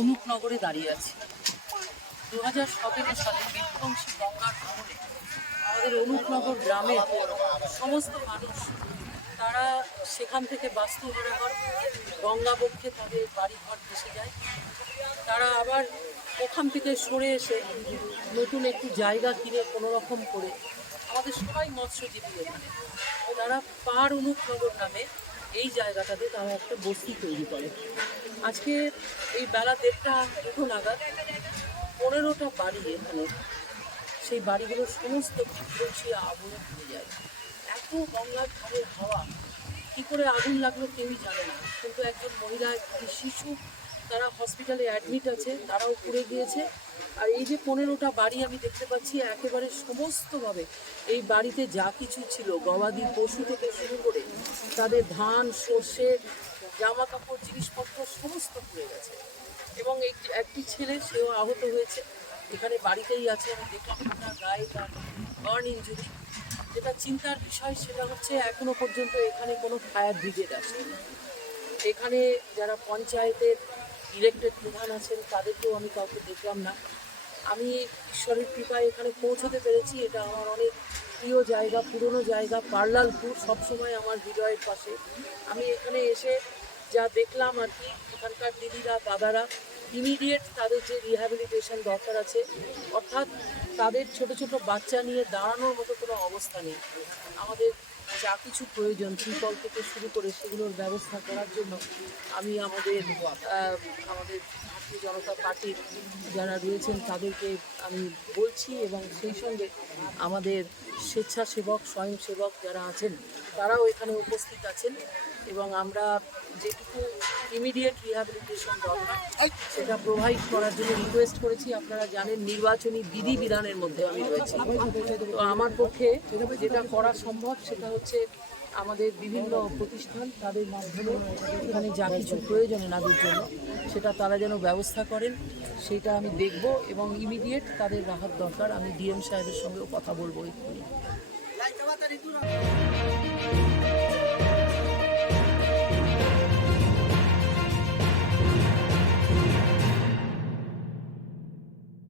অনুপনগরে দাঁড়িয়ে আছি। দু হাজার সতেরো সালে বিধ্বংসী গঙ্গার ভ্রমণে আমাদের অনুপনগর গ্রামের সমস্ত মানুষ, তারা সেখান থেকে বাস্তুহারা হয় গঙ্গা বক্ষে তাদের বাড়িঘর ভেসে যায়। তারা আবার ওখান থেকে সরে এসে নতুন একটি জায়গা কিনে কোনো রকম করে আমাদের সবাই মৎস্যজীবী এখানে। তারা পার অনুপনগর নামে এই জায়গাটাতে তারা একটা বস্তি তৈরি করে। আজকে এই বেলা দেড়টা, দুটো নাগাদ পনেরোটা বাড়ি এখানে, সেই বাড়িগুলোর সমস্ত বিধ্বংসী আগুনে পুড়ে যায়। এত গঙ্গার ধারের হাওয়া, কী করে আগুন লাগল কেউই জানে না। কিন্তু একজন মহিলা, একটি শিশু, তারা হসপিটালে অ্যাডমিট আছে, তারাও পুড়ে গিয়েছে। আর এই যে পনেরোটা বাড়ি আমি দেখতে পাচ্ছি, একেবারে সমস্তভাবে এই বাড়িতে যা কিছু ছিল, গবাদি পশু থেকে শুরু করে তাদের ধান, সর্ষে জামা কাপড় জিনিসপত্র সমস্ত পুড়ে গেছে। এবং একটি ছেলে, সেও আহত হয়েছে। এখানে বাড়িতেই আছে, আমি দেখলাম তার গায়ে তার বার্ন ইঞ্জুরি যেটা চিন্তার বিষয়, সেটা হচ্ছে এখনও পর্যন্ত এখানে কোনো ফায়ার ব্রিগেড আসেনি। এখানে যারা পঞ্চায়েতের ইলেক্টেড প্রধান আছেন, তাদেরকেও আমি কাউকে দেখলাম না। আমি ঈশ্বরের কৃপায় এখানে পৌঁছতে পেরেছি। এটা আমার অনেক প্রিয় জায়গা, পুরনো জায়গা, পার্লালপুর, সবসময় আমার হৃদয়ের পাশে। আমি এখানে এসে যা দেখলাম আর কি, এখানকার দিদিরা, দাদারা ইমিডিয়েট তাদের যে রিহ্যাবিলিটেশন দরকার আছে, অর্থাৎ তাদের ছোট ছোট বাচ্চা নিয়ে দাঁড়ানোর মতো কোনো অবস্থা নেই। আমাদের যা কিছু প্রয়োজন, ত্রিপল থেকে শুরু করে সেগুলোর ব্যবস্থা করার জন্য আমি আমাদের আমাদের ভারতীয় জনতা পার্টির যারা রয়েছেন তাদেরকে আমি বলছি এবং সেই সঙ্গে আমাদের স্বেচ্ছাসেবক, স্বয়ংসেবক যারা আছেন তারাও এখানে উপস্থিত আছেন এবং আমরা যেটুকু ইমিডিয়েট রিহ্যাবিলিটেশন দরকার, সেটা প্রোভাইড করার জন্য রিকোয়েস্ট করেছি। আপনারা জানেন নির্বাচনী বিধি বিধানের মধ্যে আমি রয়েছি। তো আমার পক্ষে যেটা করা সম্ভব সেটা হচ্ছে আমাদের বিভিন্ন প্রতিষ্ঠান তাদের মাধ্যমে এখানে যা কিছু প্রয়োজন এনাদের জন্য, সেটা তারা যেন ব্যবস্থা করেন, সেটা আমি দেখব এবং ইমিডিয়েট তাদের রাহাত দরকার। আমি ডিএম সাহেবের সঙ্গেও কথা বলব এক্ষুনি। ಆಯ್ತವ ತರಿದ್ದು